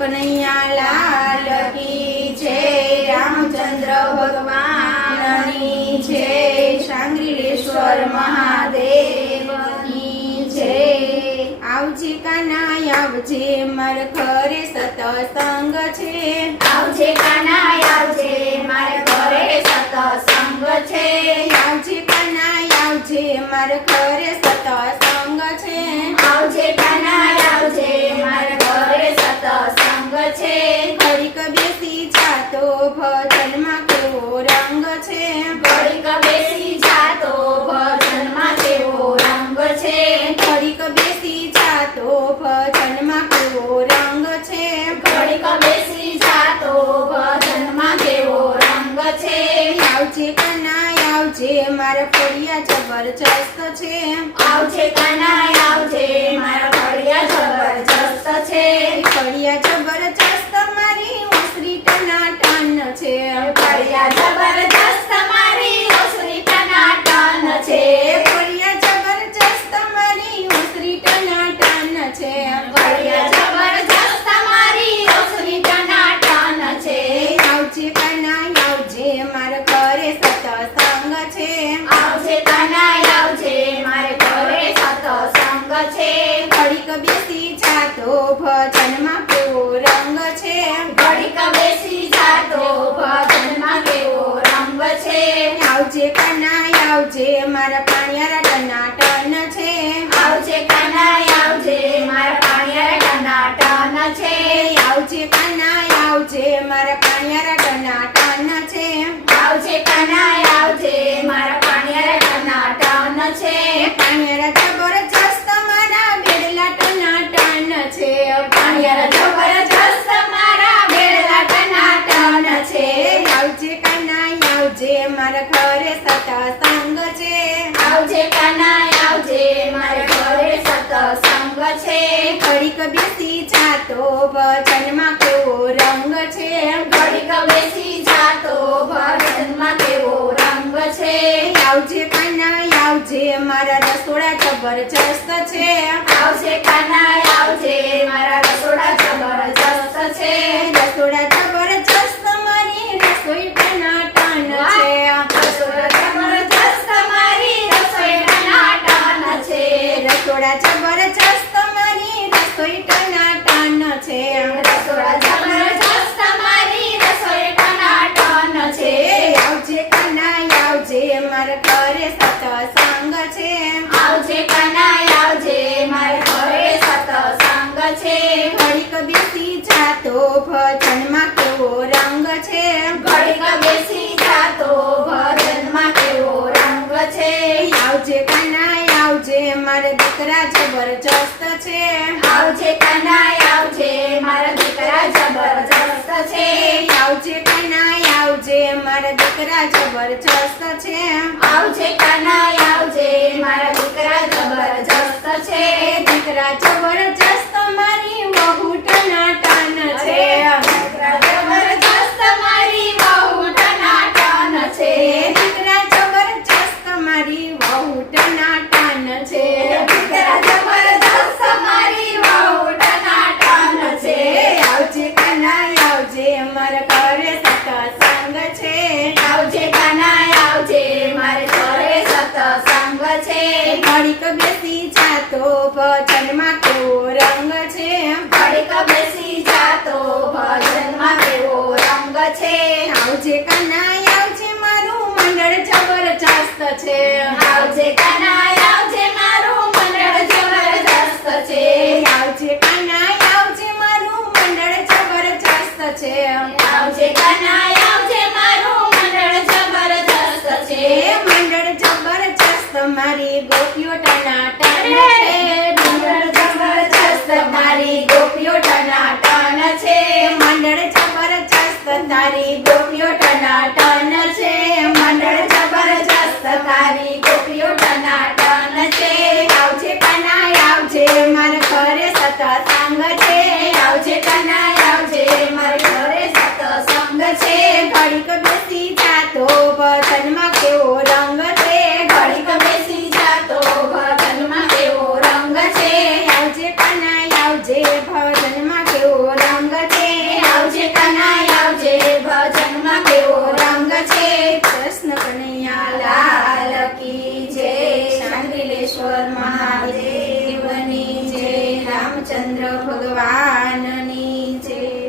કનૈયા લાલ કી જય, રામચંદ્ર ભગવાનની જય, સાંગરીલેશ્વર મહાદેવની જય। આવજે કાનાય આવજે માર ઘરે સતસંગ છે, આવજે કાનાય આવજે માર ઘરે સતસંગ છે, આવજે કાનાય આવજે માર ઘરે સતસંગ છે, આવજે કાનાય આવજે માર ઘરે સતસંગ છે, ઘડીક બેસી જાતો ભજનમાં કેવો રંગ છે, ઘડીક બેસી જાતો ભજનમાં કેવો રંગ છે, ઘડીક બેસી જાતો ભજનમાં કેવો રંગ છે, ઘડીક બેસી જાતો ભજનમાં કેવો રંગ છે, આવજે કાનાય આવજે મારા ફળિયા જબરજસ્ત છે, આવજે કાનાય આવજે મારા ફળિયા જબરજસ્ત છે, ફળિયા જબરજસ્ત મારી ઓસરી ટનાટન છે, ફળિયા જબરજસ્ત મારી ઓસરી ટનાટન છે, ફળિયા જબરજસ્ત મારી ઓસરી ટનાટન છે, ફળિયા જબરજસ્ત મારી ઓસરી ટનાટન છે, આવજે કાનાય આવજે મારા ઘરે સતસંગ છે, આવજે કાનાય આવજે મારે ઘરે સતસંગ છે, ઘડીક બેસી જાતો ભજનમાં કેવો રંગ છે, ઘડીક બેસી જાતો ભજનમાં કેવો રંગ છે, આવજે કાનાય આવજે મારા પાણિયારા ટનાટન છે, આવજે કાનાય આવજે મારા પાણિયારા ટનાટન છે, આવજે કાનાય આવજે મારા પાણિયારા ટનાટન છે, આવજે કાનાય આવજે મારા પાણિયારા ટનાટન છે, પાણિયારા જબરજસ્ત મારા બેડલા ટનાટન છે, પાણિયારા જબરજસ્ત મારા બેડલા ટનાટન છે, આવજે કાનાય આવજે મારા ઘરે સતસંગ છે, આવજે કાનાય આવજે મારે ઘરે સતસંગ છે, ઘડીક બેસી જાતો ભજનમાં કેવો રંગ છે, ઘડીક બેસી જાતો ભજનમાં કેવો રંગ છે, આવજે કાનાય આવજે મારા રસોડા જબરજસ્ત છે, આવજે કાનાય આવજે મારા રસોડા જબરજસ્ત છે, રસોડા જબરજસ્ત મારી રસોઈ ટનાટન છે, રસોડા જબરજસ્ત મારી રસોઈ ટનાટન છે, રસોડા જબરજસ્ત મારી રસોઈ ટનાટન છે, રસોડા જબરજસ્ત મારી રસોઈ ટનાટન છે, આવજે કાનાય આવજે મારા ઘરે સતસંગ છે, આવજે કાનાય આવજે મારે ઘરે સતસંગ છે, ઘડીક બેસી જાતો ભજનમાં કેવો રંગ છે, ઘડીક બેસી જાતો ભજનમાં કેવો રંગ છે, આવજે કાનાય આવજે મારા દીકરા જબરજસ્ત છે, આવજે કાનાય આવજે મારા દીકરા જબરજસ્ત છે, આવજે કાનાય આવજે મારા દીકરા જબરજસ્ત છે, આવજે કાનાય આવજે મારા દીકરા જબરજસ્ત છે, દીકરા જબરજસ્ત મારી વહુ ટનાટન છે, દીકરા જબરજસ્ત મારી વહુ ટનાટન છે, દીકરા જબરજસ્ત મારી વહુ ટનાટન છે, દીકરા જબરજસ્ત મારી વહુ ટનાટન છે, આવજે કાનાય આવજે મારા ઘરે સતસંગ છે, આવજે કાનાય આવજે મારે ઘરે સતસંગ છે, ઘડીક બેસી જાતો ભજનમાં કેવો રંગ છે, ઘડીક બેસી જાતો ભજનમાં કેવો રંગ છે, આવજે કાનાય આવજે મારું મંડળ જબરજસ્ત છે, આવજે કાનાય આવજે મારું મંડળ જબરજસ્ત છે, આવજે કાનાય આવજે મારું મંડળ જબરજસ્ત છે, આવજે કાનાય આવજે મારું મંડળ જબરજસ્ત છે, મંડળ જબરજસ્ત મારી ગોપીઓ ટનાટન છે, મંડળ જબરજસ્ત મારી ગોપીઓ ટનાટન છે, મંડળ જબરજસ્ત તારી ગોપીઓ ટનાટન છે, મંડળ જબરજસ્ત તારી ગોપીઓ ટનાટન છે, આવજે કાનાય આવજે મારા ઘરે સતસંગ છે, આવજે કાનાય આવજે મારી ઘરે સતસંગ છે, ઘડીક બેસી જાતો ભજનમાં કેવો રંગ છે, ઘડીક બેસી જાતો ભજનમાં કેવો રંગ છે, આવજે કાનાય આવજે ભજનમાં કેવો રંગ છે, રામચંદ્ર ભગવાનની